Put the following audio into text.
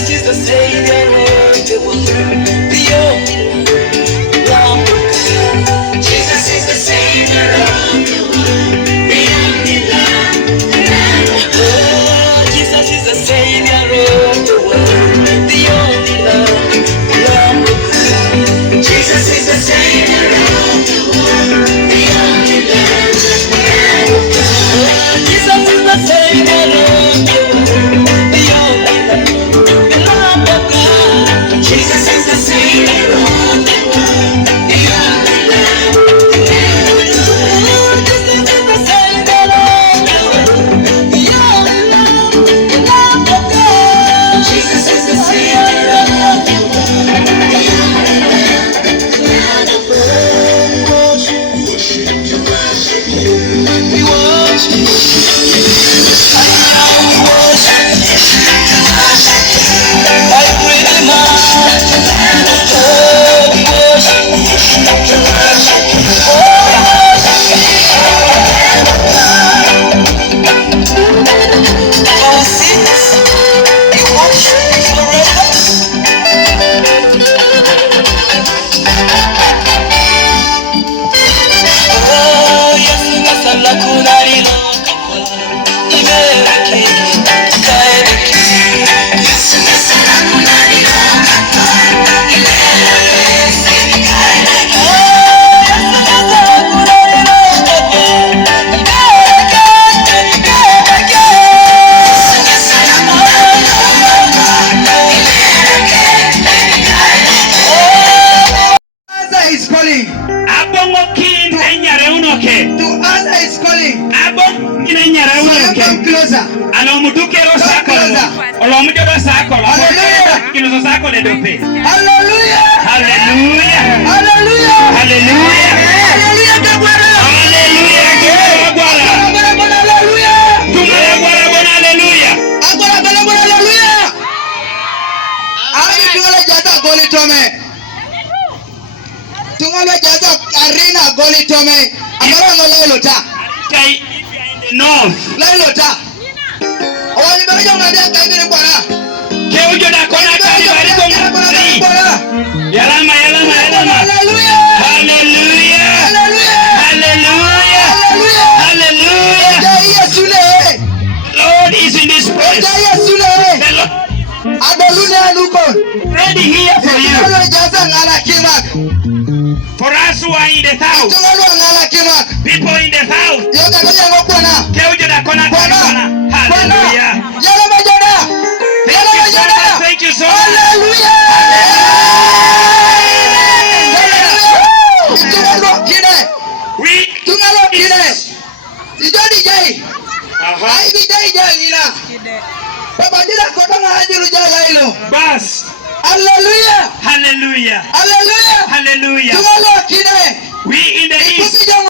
Jesus is the Savior of the world, the only Lamb of God. Jesus is the Savior of the world, the only Lamb of God. Jesus is the Savior of the world, the only Lamb of God. Jesus is the Savior of the world, the only Lamb of God. Jesus is the Savior of the world, the only Lamb of God. Jesus is the Savior of the world, the only Lamb of God. Jesus is the Savior of the world, the only Lamb of God. Jesus is the Savior of the world, the only Lamb of God. We worship you. We worship you. We worship you. Ready here for you. For us who are in the house, people in the house, hallelujah. Thank you so much. Bas.